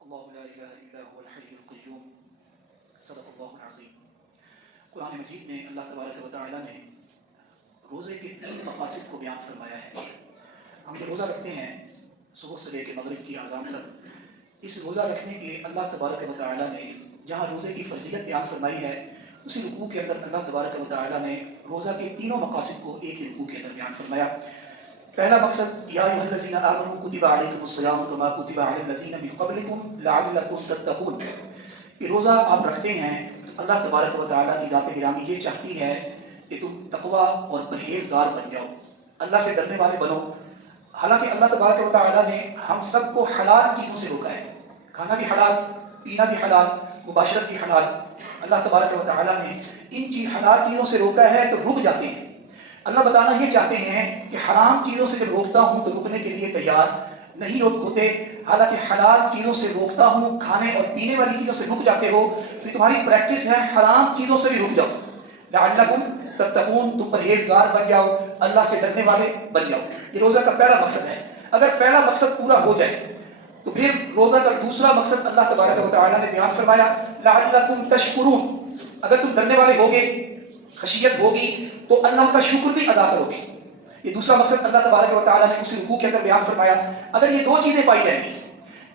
اللہ لا الہ الا هو الحی القیوم صدق اللہ العظیم۔ قرآن مجید میں اللہ تبارک و تعالیٰ نے روزے کے 3 مقاصد کو بیان فرمایا ہے۔ ہم جو روزہ رکھتے ہیں صبح سے لے کے مغرب کی اذان تک، اس روزہ رکھنے کے اللہ تبارک و تعالیٰ نے جہاں روزے کی فضیلت بیان فرمائی ہے، اسی رکوع کے اندر اللہ تبارک و تعالیٰ نے روزہ کے تینوں مقاصد کو ایک ہی رکوع کے اندر بیان فرمایا۔ پہلا مقصد یا ایھا الذین آمنوا کتب علیکم الصیام کما کتب علی الذین من قبلکم لعلکم تتقون۔ کہ روزہ آپ رکھتے ہیں تو اللہ تبارک و تعالیٰ کی ذات گرامی یہ چاہتی ہے کہ تم تقویٰ اور پرہیزگار بن جاؤ، اللہ سے ڈرنے والے بنو۔ حالانکہ اللہ تبارک و تعالیٰ نے ہم سب کو حلال چیزوں سے روکا ہے، کھانا بھی حلال، پینا بھی حلال، مباشرت بھی حلال۔ اللہ تبارک و تعالیٰ نے ان حلال چیزوں سے روکا ہے تو رک جاتے ہیں۔ اللہ بتانا یہ چاہتے ہیں کہ حرام چیزوں سے جب روکتا ہوں تو رکنے کے لیے تیار نہیں ہوتے، حالانکہ حلال چیزوں سے روکتا ہوں، کھانے اور پینے والی چیزوں سے رک جاتے ہو، تو یہ تمہاری پریکٹس ہے، حرام چیزوں سے بھی رک جاؤ۔ لعلکم تتقون، تم پرہیزگار بن جاؤ، اللہ سے ڈرنے والے بن جاؤ۔ یہ روزہ کا پہلا مقصد ہے۔ اگر پہلا مقصد پورا ہو جائے تو پھر روزہ کا دوسرا مقصد اللہ تبارک و تعالیٰ نے بیان فرمایا لعلکم تشکرون۔ اگر تم ڈرنے والے ہوگے، خشیت ہوگی، تو اللہ کا شکر بھی ادا کرو گے۔ یہ دوسرا مقصد اللہ تبارک و تعالیٰ نے اسی رکوع کے اندر بیان فرمایا۔ اگر یہ 2 چیزیں پائی جائیں گی،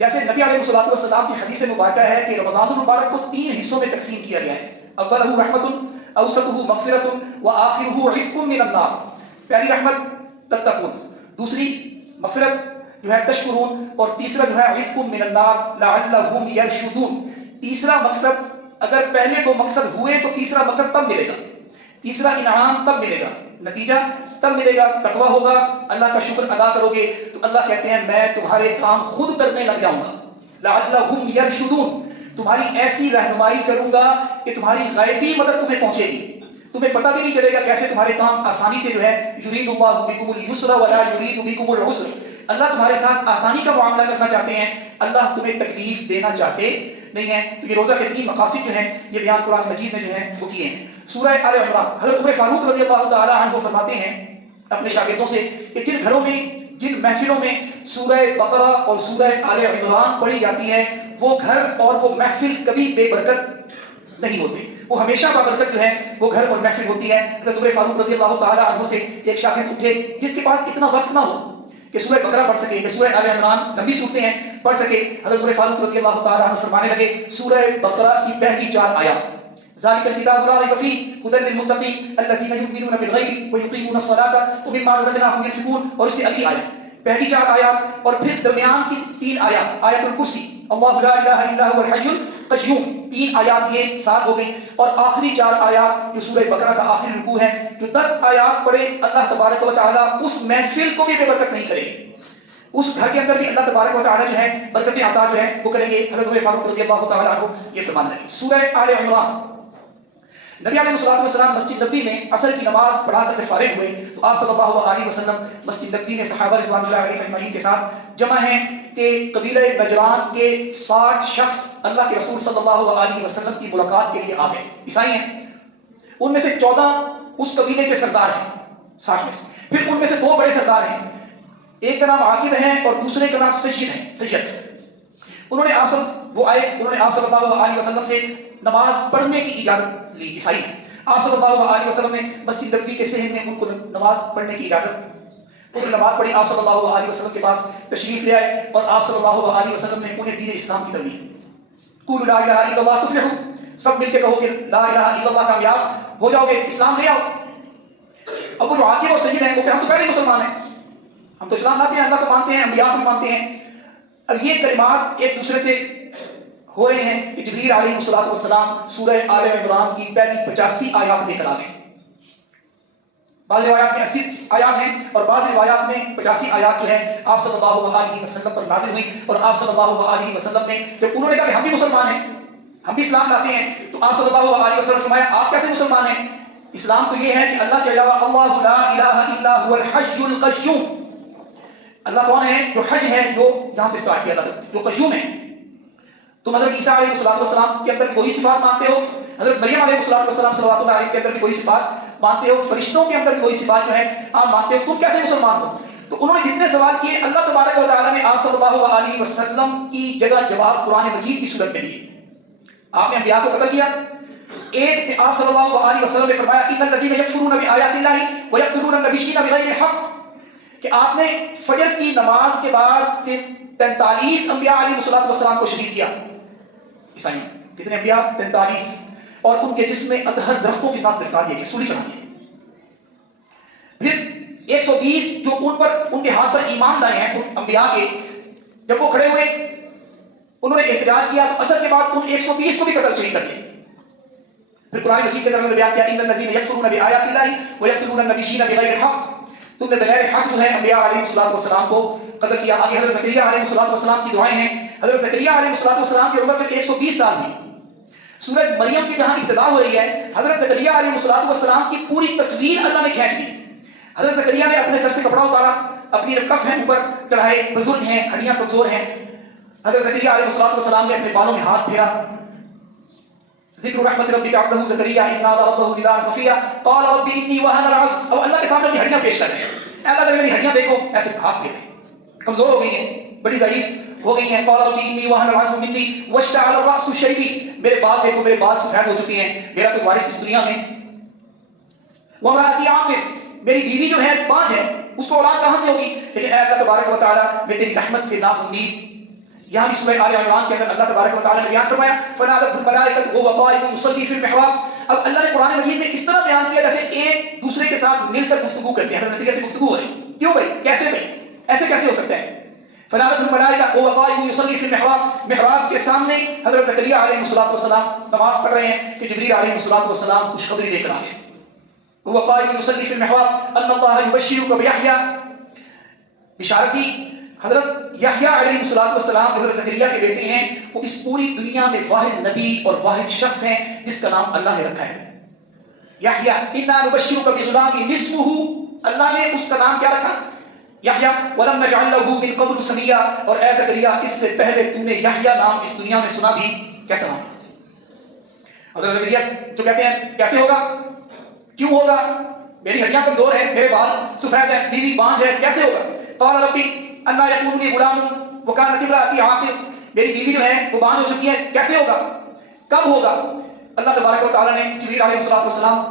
جیسے نبی علیہ الصلوۃ والسلام کی حدیث مبارکہ ہے کہ رمضان المبارک کو 3 حصوں میں تقسیم کیا گیا ہے، اولہ رحمت، اوسطہ مغفرۃ، وآخرہ عتق من النار۔ پہلی رحمت تتقون، دوسری مغفرت جو ہے تشکرون، اور تیسرا جو ہے عتق من النار لعلہم یرشدون۔ تیسرا مقصد اگر پہلے 2 مقصد ہوئے تو تیسرا مقصد تب ملے گا، تیسرا انعام تب ملے گا، نتیجہ تب ملے گا، تقویٰ ہوگا، اللہ کا شکر ادا کرو گے تو اللہ کہتے ہیں میں تمہارے کام خود کرنے لگ جاؤں گا۔ لعلہم یرشدون، تمہاری ایسی رہنمائی کروں گا کہ تمہاری غیبی مدد تمہیں پہنچے گی، تمہیں پتہ بھی نہیں چلے گا کیسے تمہارے کام آسانی سے جو ہے یرید اللہ بکم اليسر ولا یرید بکم العسر۔ اللہ تمہارے ساتھ آسانی کا معاملہ کرنا چاہتے ہیں، اللہ تمہیں تکلیف دینا چاہتے نہیں ہیں۔ تو یہ روزہ کے 3 مقاصد جو ہیں یہ بیان قرآن مجید میں جو ہے وہ کیے ہیں۔ سورہ آل عمران، حضرت عمر فاروق رضی اللہ تعالی عنہ فرماتے ہیں اپنے شاگردوں سے کہ جن گھروں میں، جن محفلوں میں سورہ بقرہ اور سورہ آل عمران پڑھی جاتی ہے، وہ گھر اور وہ محفل کبھی بے برکت نہیں ہوتے، وہ ہمیشہ بابرکت جو ہے وہ گھر اور محفل ہوتی ہے۔ حضرت عمر فاروق رضی اللہ تعالی عنہ سے ایک شاگرد اٹھے جس کے پاس اتنا وقت نہ ہو کہ سورہ بقرہ پڑھ سکے، کہ سورہ آل عمران لمبی صورتیں ہیں پڑھ سکے۔ حضرت عمر فاروق رضی اللہ تعالی عنہ فرمانے لگے سورہ بقرہ کی پہلی 4 آیات، ذالک الکتاب لا ریب فیہ ھدی للمتقین الذین یؤمنون بالغیب ویقیمون الصلاۃ ومما رزقناہم ینفقون، اور اس سے اگلی آیت، پہلی 4 آیات اور پھر درمیان کی 3 آیات، آیت الکرسی، اللہ لا الہ الا هو الحی القیوم، 3 آیات یہ 7 ہو گئی، اور آخری 4 آیات جو سورہ بقرہ کا آخری رکوع ہے، جو 10 آیات پڑھے اللہ تبارک و تعالیٰ اس محفل کو بھی بے برکت نہیں کرے گے، اس گھر کے اندر بھی اللہ تبارک و تعالیٰ جو ہے برکتیں عطا جو ہے وہ کریں گے۔ حضرت عمر فاروق رضی اللہ تعالیٰ عنہ یہ فرمانے لگے۔ سورہ آل عمران، نبی علیہ الصلوۃ والسلام مسجد نبوی میں عصر کی نماز پڑھا کر فارغ ہوئے تو آپ صلی اللہ علیہ وسلم مسجد نبوی میں صحابہ رضوان اللہ علیہ اجمعین کے ساتھ جمع ہیں کہ قبیلہ نجران کے 60 شخص اللہ کے رسول صلی اللہ علیہ وسلم کی ملاقات کے لیے آ گئے، عیسائی ہیں، ان میں سے 14 اس قبیلے کے سردار ہیں 60 میں سے، پھر ان میں سے 2 بڑے سردار ہیں، ایک کا نام عاقب ہے اور دوسرے کا نام سید ہے، سید۔ انہوں نے آپ صلی اللہ علیہ وسلم سے نماز پڑھنے کی اجازت لی، عیسائی ہیں۔ آپ صلی اللہ علیہ وسلم نے مسجد نبوی کے صحن میں ان کو نماز پڑھنے کی اجازت، انہوں نے نماز پڑھی، آپ صلی اللہ علیہ وسلم کے پاس تشریف لے آئے اور آپ صلی اللہ علیہ وسلم نے انہیں دین اسلام کی تبلیغ، قولوا لا الہ الا اللہ تفلحوا، سب مل کے کہو کہ لا الہ الا اللہ کامیاب ہو جاؤ گے، اسلام لے آؤ۔ اب وہ جو عاقب اور سید ہیں وہ کہ ہم تو پہلے مسلمان ہیں، ہم تو اسلام لاتے ہیں، اللہ کو مانتے ہیں، انبیاء کو مانتے ہیں۔ اب یہ کلمات ایک دوسرے سے ہو رہے ہیں کہ جبریل علیہ الصلوۃ والسلام سورہ آل عمران کی پہلی 85 آیات لے کر آ گئے۔ بعض روایات میں 80 آیات ہیں اور بعض روایات میں 85 آیات جو ہے آپ صلی اللہ علیہ وسلم پر نازل ہوئی، اور آپ صلی اللہ علیہ وسلم نے جب انہوں نے کہا کہ ہم بھی مسلمان ہیں، ہم بھی اسلام لاتے ہیں، تو آپ صلی اللہ علیہ وسلم نے فرمایا آپ کیسے مسلمان ہیں؟ اسلام تو یہ ہے کہ اللہ کے علاوہ اللہ لا الہ الا هو الحی القیوم، اللہ کون ہے؟ جو حج ہے، جو یہاں سے سٹارٹ کیا تھا، جو قیوم ہے۔ تم حضرت عیسیٰ علیہ السلام کے اندر کوئی صفات مانتے ہو، حضرت مریم علیہ السلام صلوات اللہ علیہ کے اندر کوئی صفات مانتے ہو، فرشتوں کے اندر کوئی صفات جو ہے آپ مانتے ہو، تم کیسے مسلمان ہو؟ تو انہوں نے جتنے سوال کیے اللہ تبارک و تعالیٰ نے آپ صلی اللہ علیہ وسلم کی جگہ جواب قرآن مجید کی صورت میں دیے. آپ نے انبیاء کو قتل کیا. ایک آپ صلی اللہ علیہ وسلم نے فرمایا ان الذین یکفرون بآیات اللہ ویقتلون النبیین بغیر حق، کہ آپ نے فجر کی نماز کے بعد 43 انبیاء علیہ السلام کو شہید کیا. عیسائی کتنے انبیاء؟ 43. اور ان کے جسم میں اطہر درختوں کے ساتھ لٹکا دیے گئے، سولی چڑھا دیے. پھر 120 جو ان پر ان کے ہاتھ پر ایمان لائے ہیں ان انبیاء کے، جب وہ کھڑے ہوئے انہوں نے احتجاج کیا تو اثر کے بعد ان 120 کو بھی قتل شہید کر دیا. پھر قرآن مجید کے اندر نے بیان کیا ان الذین یکفرون بآیات اللہ ویقتلون النبیین بغیر حق، تم نے بغیر حق جو ہے انبیاء علیہ السلام کو قتل کیا. آگے حضرت زکریا علیہ السلام کی دعائیں ہیں. حضرت زکریا علیہ السلام کی عمر تک 120 سال تھی. سورۃ مریم کی جہاں ابتدا ہو رہی ہے، حضرت زکریا علیہ السلام کی پوری تصویر اللہ نے کھینچ دی. حضرت زکریا نے اپنے سر سے کپڑا اتارا، اپنی کف ہے اوپر چڑھائے، بزرگ ہیں، ہڈیاں کمزور ہیں. حضرت زکریا علیہ السلام نے اپنے بالوں میں ہاتھ پھیرا. ذکر رحمت ربک عبدہ زکریا اذ نادى ربہ نداء خفیا قال رب انی وهن العظم. اب اللہ کے سامنے اپنی ہڈیاں پیش کر رہے ہیں. اللہ تعالیٰ میری ہڈیاں دیکھو، ایسے ہاتھ پھیرے، کمزور ہو گئی ہیں، بڑی ضعیف ہو گئی ہیں. قال رب انی وهن العظم منی واشتعل الرأس شیبی، میرے بال دیکھو، میرے بال سفید ہو چکے ہیں، میرا کوئی وارث اس دنیا میں. وامرأتی عاقر، میری بیوی جو ہے بانجھ ہے، اس کو اولاد کہاں سے ہوگی؟ لیکن اے اللہ تبارک و تعالیٰ میں تیری رحمت سے نا امید. یہاں بھی سورہ آل عمران کے اندر اللہ تبارک و تعالیٰ نے بیان فرمایا فنادته الملائکۃ وهو قائم یصلی فی المحراب. اب اللہ نے قرآن مجید میں اس طرح بیان کیا جیسے ایک دوسرے کے ساتھ مل کر گفتگو کرتے ہیں. حضرت زکریا سے گفتگو ہو رہی، کیوں بھائی، کیسے بھائی، ایسے کیسے ہو سکتا ہے؟ فنادته الملائکۃ وهو قائم یصلی فی المحراب، محراب کے سامنے حضرت زکریا علیہ السلام نماز پڑھ رہے ہیں کہ جبریل علیہ السلام خوشخبری لے کر آ گئے. وهو قائم یصلی فی المحراب ان اللہ یبشرک بیحییٰ، بشارت دی. حضرت یحییٰ علیہ السلام جو حضرت زکریا کے بیٹے ہیں، وہ اس پوری دنیا میں واحد نبی اور واحد شخص ہیں جس کا نام اللہ نے رکھا ہے یحییٰ. انا نبشرک بغلام اسمہ، اللہ نے اس کا نام کیا رکھا؟ یحییٰ. ولم نجعل له من قبل سمیہ، اور اے زکریا اس سے پہلے تو نے یحییٰ نام اس دنیا میں سنا بھی کیسا نام؟ حضرت زکریا جو کہتے ہیں کیسے ہوگا، کیوں ہوگا، میری ہڈیاں کمزور ہیں، میرے بال سفید ہیں، بیوی بانجھ ہے، کیسے ہوگا؟ قال ربی انا یکون لی غلام وکانت امراتی عاقر، میری بیوی جو ہے وہ بانجھ ہو چکی ہے، کیسے ہوگا، کب ہوگا؟ اللہ تبارک و تعالیٰ نے جبریل علیہ السلام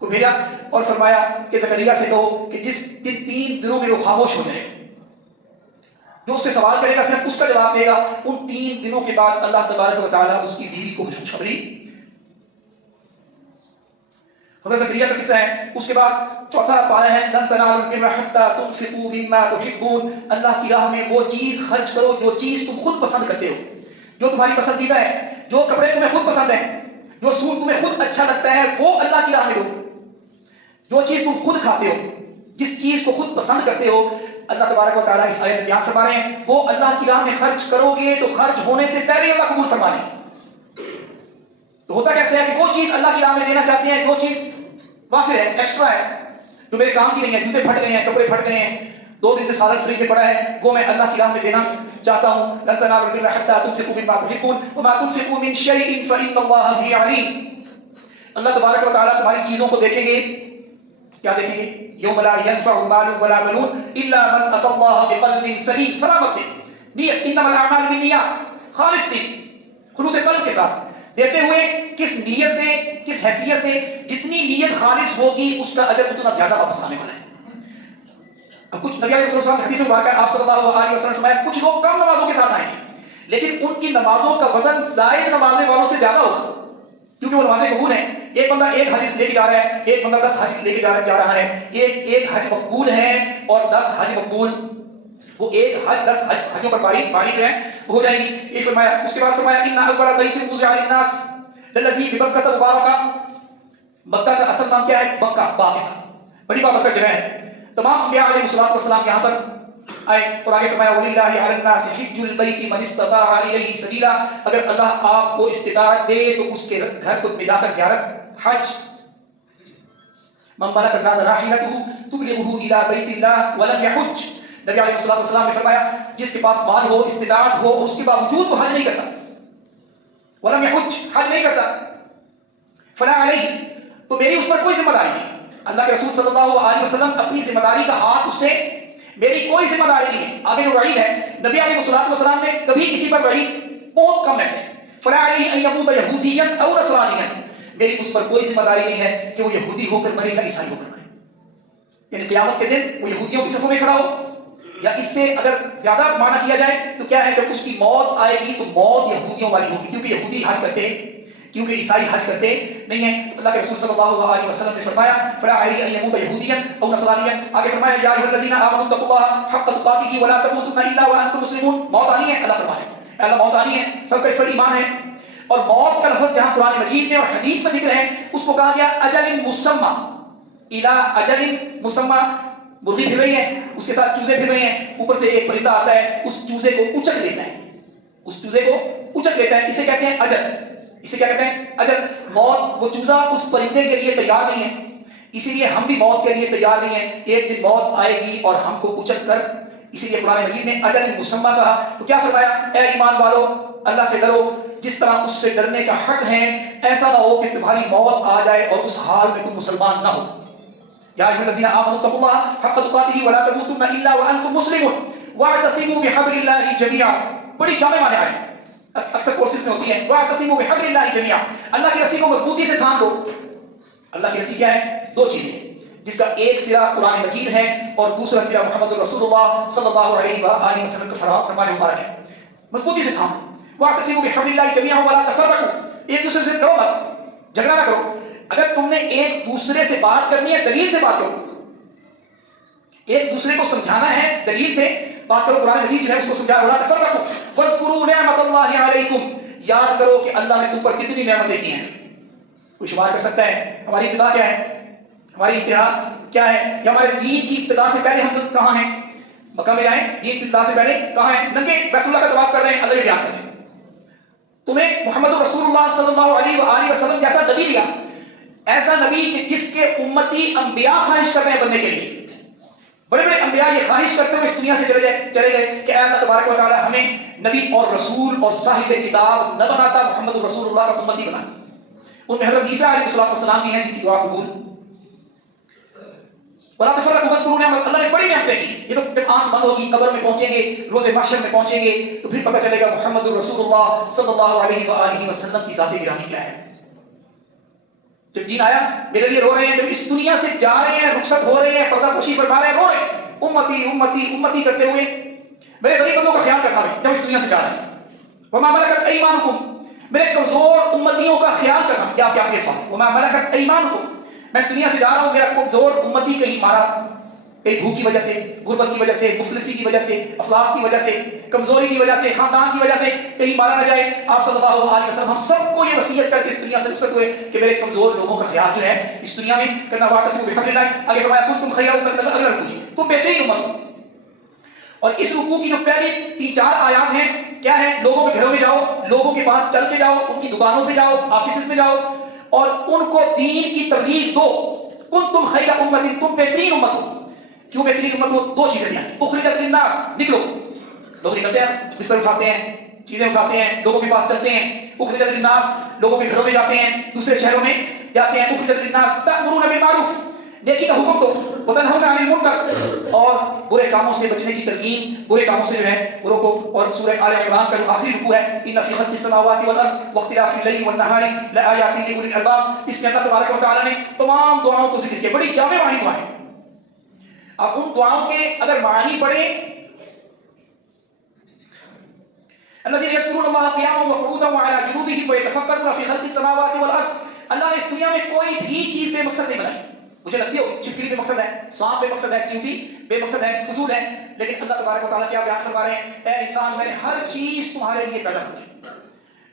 کو بھیجا اور فرمایا کہ زکریا سے کہو کہ جن 3 دنوں میں وہ خاموش ہو جائے، جو اس سے سوال کرے گا صرف اس کا جواب دے گا. ان 3 دنوں کے بعد اللہ تبارک و تعالیٰ اس کی بیوی کو خوشخبری. حضرت زکریا کا قصہ ہے. اس کے بعد 4 پارہ ہے لن تنالوا البر حتى تنفقوا مما تحبون، اللہ کی راہ میں وہ چیز خرچ کرو جو چیز تم خود پسند کرتے ہو، جو تمہاری پسندیدہ ہے، جو کپڑے تمہیں خود پسند ہیں، جو سوٹ تمہیں خود اچھا لگتا ہے وہ اللہ کی راہ میں دو. جو چیز تم خود کھاتے ہو، جس چیز کو خود پسند کرتے ہو، اللہ تبارک و تعالیٰ اس آیت میں بیان فرما رہے ہیں وہ اللہ کی راہ میں خرچ کرو گے تو خرچ ہونے سے پہلے اللہ قبول فرما رہے ہیں. تو ہوتا کیسے ہے کہ وہ چیز اللہ کی راہ میں دینا چاہتے ہیں، جو چیز وافر ہے، ایکسٹرا ہے، جو میرے کام کی نہیں ہے، جوتے پھٹ گئے ہیں، کپڑے پھٹ گئے ہیں، 2 دن سے سالن فری میں پڑا ہے، وہ میں اللہ کی راہ میں دینا چاہتا ہوں. لن تنالوا البر حتى تنفقوا مما تحبون وما تنفقوا من شيء فإن الله به عليم. اللہ تبارک و تعالیٰ تمہاری چیزوں کو دیکھیں گے، کیا دیکھیں گے؟ یوم لا ينفع مال ولا بنون الا من اتى الله بقلب سلیم. سلامت نیت، انما الاعمال بالنیات، خالص نیت، خلوص قلب کے ساتھ دیتے ہوئے. کس نیت سے، کس حیثیت سے؟ جتنی نیت خالص ہوگی اس کا اجر اتنا زیادہ واپس آنے والا ہے. اب کچھ نبی علیہ السلام حدیث میں واقع آپ صلی اللہ علیہ وسلم فرمایا کچھ لوگ کم نمازوں کے ساتھ آئیں گے لیکن ان کی نمازوں کا وزن زائد نمازیں والوں سے زیادہ ہوگا، کیونکہ وہ نمازیں قبول ہیں. ایک بندہ 1 حج لے کے جا رہا ہے، ایک بندہ 10 حج لے کے جا رہا ہے، ایک حج مقبول ہے اور 10 حج مقبول. وہ ایک حج 10 حجوں پر باری جو ہے ہو جائے گی. یہ فرمایا. اس کے بعد فرمایا ان اول بیت وضع للناس للذی ببکۃ مبارکہ. مکہ کا اصل نام کیا ہے؟ مکہ، با کے ساتھ بڑی بابرکت جگہ ہے. تمام انبیاء علیہ السلام یہاں پر آئے اور آگے فرمایا وَلِلَّهِ عَلَى النَّاسِ حِجُّ الْبَيْتِ مَنِ اسْتَطَاعَ إِلَيْهِ سَبِيلًا. اگر اللہ آپ کو استطاعت دے تو اس کے گھر کو جا کر زیارت حج. مَنْ مَلَكَ زَادَ رَاحِلَتُهُ تُبْلِغُهُ إِلَى بَيْتِ اللَّهِ وَلَمْ يَحُجْ. نبی علیہ السلام نے فرمایا جس کے پاس مال ہو، استطاعت ہو، اس کے باوجود وہ حج نہیں کرتا، وَلَمْ يَحُجْ، حج نہیں کرتا، فَلَا عَلَيْهِ، تو میری اس پر کوئی ذمہ داری نہیں. اللہ کے رسول صلی اللہ علیہ وسلم اپنی ذمہ داری کا ہاتھ اس سے میری کوئی ذمہ داری نہیں ہے. آگے جو وعید ہے, نبی علیہ الصلوۃ والسلام نے کبھی کسی پر وعید بہت کم ایسے, فلا علیہ ان یموت یہودیا او نصرانیا, میری اس پر کوئی ذمہ داری نہیں ہے کہ وہ یہودی ہو کر مرے یا عیسائی ہو کر مرے. یعنی قیامت کے دن وہ یہودیوں کی صفوں میں کھڑا ہو, یا اس سے اگر زیادہ معنی کیا جائے تو کیا ہے, جب اس کی موت آئے گی تو موت یہودیوں والی ہوگی, کیونکہ یہودی حج کرتے ہیں, کیونکہ عیسائی حج کرتے نہیں ہیں. تو اللہ کے رسول صلی اللہ علیہ وسلم نے فرمایا فلا علیہ ان یموت یہودیا او نصرانیا. آگے فرمایا یا ایھا الذین آمنوا اتقوا اللہ حق تقاته ولا تموتن الا وانتم مسلمون. موت آنی ہے, اللہ فرمایا اللہ موت آنی ہے, سب کا اس پر ایمان ہے. اور موت کا لفظ جہاں قرآن مجید میں اور حدیث میں ذکر ہے اس کو کہا گیا اجل مسمى, الی اجل مسمى. مرغی پھر رہی ہے, اس کے ساتھ چوزے پھر رہے ہیں, اوپر سے ایک پرندہ آتا ہے, اس چوزے کو اچک لیتا ہے, اس چوزے کو اچک لیتا ہے, اسے کہتے ہیں اجل. اسے کیا کہتے ہیں, اجل. موت, وہ چوزہ اس پرندے کے لیے تیار نہیں ہے, اسی لیے ہم بھی موت کے لیے تیار نہیں ہیں. ایک دن موت آئے گی اور ہم کو اچک کر, اسی لیے قرآن مجید نے اجل مسمى کہا. تو کیا فرمایا, اے ایمان والو اللہ سے ڈرو جس طرح اس سے ڈرنے کا حق ہے, ایسا نہ ہو کہ تمہاری موت آ جائے اور اس حال میں تم مسلمان نہ ہو. یا ایھا الذین آمنوا اتقوا اللہ حق تقاته ولا تموتن الا وانتم مسلمون واعتصموا بحبل اللہ جميعا. بڑی جامع معنی آئے, اکثر کورسز میں ہوتی ہے واعتصموا بحبل اللہ جميعا, اللہ کی رسی کو مضبوطی سے تھام لو. اللہ کی رسی کیا ہے, دو چیزیں, جس کا ایک سرا قرآن مجید ہے اور دوسرا سرا محمد رسول اللہ صلی اللہ علیہ وآلہ وسلم کا فرمان مبارک ہے. مضبوطی سے تھام لو. واعتصموا بحبل اللہ جميعا ولا تفرقوا, ایک دوسرے سے لڑو مت, جھگڑا نہ کرو. اگر تم نے ایک دوسرے سے بات کرنی ہے دلیل سے بات کرو, ایک دوسرے کو سمجھانا ہے دلیل سے بات کرو. قرآن مجید جو ہے اس کو سمجھایا ولا تفرقوا واذکروا نعمت اللہ علیکم, یاد کرو کہ اللہ نے تم پر کتنی نعمتیں کی ہیں. کوئی شمار کر سکتا ہے ہماری ابتدا کیا ہے, ہماری انتہا کیا ہے, یا ہمارے دین کی ابتدا سے پہلے ہم لوگ کہاں ہیں, مکہ میں جائیں, دین کی ابتدا سے پہلے کہاں ہیں, ننگے بیت اللہ کا طواف کر رہے ہیں, اللہ کے بیان کر رہے ہیں. تمہیں محمد رسول اللہ صلی اللہ علیہ وآلہ وسلم جیسا نبی دیا, ایسا نبی کہ جس کے امتی انبیاء خواہش کر رہے ہیں بننے کے لیے. بڑے بڑے انبیاء یہ خواہش کرتے ہوئے اس دنیا سے چلے گئے کہ اے اللہ تبارک و تعالی ہمیں نبی اور رسول اور صاحب کتاب نہ بناتا, محمد رسول اللہ کا امتی بنا. ان میں حضرت عیسیٰ علیہ السلام بھی ہیں جن کی دعا قبول. ولا تفرقوا واذکروا نعمت, اللہ نے بڑی نعمتیں کی. یہ لوگ جب آنکھ بند ہوگی, قبر میں پہنچیں گے, روز محشر میں پہنچیں گے, تو پھر پتہ چلے گا محمد رسول اللہ صلی اللہ علیہ وآلہ وسلم کی ذات گرامی کیا ہے. جب دین آیا میرے لیے رو رہے ہیں, جب اس دنیا سے جا رہے ہیں, رخصت ہو رہے ہیں, پردہ پوشی فرما رہے ہیں, رو رہے ہیں امتی امتی امتی کرتے ہوئے, میرے غریب بندوں کا خیال کرنا ہے جب اس دنیا سے جا رہے ہیں. وما ملکت ایمانکم, میرے کمزور امتیوں کا خیال کرنا. کیا کیا کے پاس وما ملکت ایمانکم, میں اس دنیا سے جا رہا ہوں, میرا کمزور امتی کہیں مارا, کہیں بھوک کی وجہ سے, غربت کی وجہ سے, مفلسی کی وجہ سے, افلاس کی وجہ سے, کمزوری کی وجہ سے, خاندان کی وجہ سے کہیں مارا نہ جائے. آپ صلی اللہ علیہ وسلم ہم سب کو یہ وصیت کر کے اس دنیا سے رخصت ہوئے کہ میرے کمزور لوگوں کا خیال جو ہے اس دنیا میں کرنا. واعتصموا بحبل اللہ, آگے فرمایا کنتم خیر امۃ, اگلا رکوع جی, تم بہترین امت. اور اس رکوع کی جو پہلی 3-4 آیات ہیں کیا ہے, لوگوں کے گھروں میں جاؤ, لوگوں کے پاس چل کے جاؤ, ان کی دکانوں پہ جاؤ, آفیسز میں جاؤ, اور ان کو دین کی تبلیغ دو. کنتم خیر امۃ, تم بہترین امت ہو. کیوں بہترین امت ہو, دو چیزیں ہیں. اخرجت للناس, نکلو, لوگ نکلتے ہیں, بستر اٹھاتے ہیں, چیزیں اٹھاتے ہیں, لوگوں کے پاس چلتے ہیں. اخرجت للناس, لوگوں کے گھروں میں جاتے ہیں, دوسرے شہروں میں جاتے ہیں. اخرجت للناس تأمرون بالمعروف, نیکی کا حکم دو, وتنہون عن المنکر, اور برے کاموں سے بچنے کی تلقین, برے کاموں سے جو ہے وہ روکو. اور سورہ آل عمران کا جو آخری رکوع ہے ان فی خلق السماوات والارض واختلاف الليل والنهار لآیات لأولی الالباب, اس میں اللہ تبارک و تعالی نے تمام دعاؤں کو ذکر کیا. بڑی جامع معنی دعائیں. اب ان دعاؤں کے اگر معنی پڑھیں, الذين يذكرون الله قياما وقعودا وعلى جنوبهم ويتفكرون في خلق السماوات والارض. اللہ نے اس دنیا میں کوئی بھی چیز بے مقصد نہیں بنائی. مجھے لگتی ہے چھپکلی بے مقصد ہے, سانپ بے مقصد ہے, چیونٹی بے مقصد ہے, فضول ہے, لیکن اللہ تبارک و تعالیٰ کیا بیان فرما رہے ہیں, اے انسان میں نے ہر چیز تمہارے لیے پیدا کی,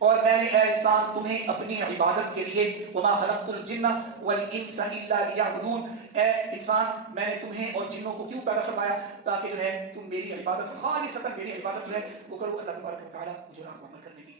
اور میں نے اے انسان تمہیں اپنی عبادت کے لیے وما خلقت الجن والانس الا لیعبدون, اے انسان میں نے تمہیں اور جنوں کو کیوں پیدا فرمایا, تاکہ جو ہے تم میری عبادت, خالصتاً میری عبادت جو ہے وہ کرو. اللہ تبارک و تعالیٰ مجھے عمل کرنے کی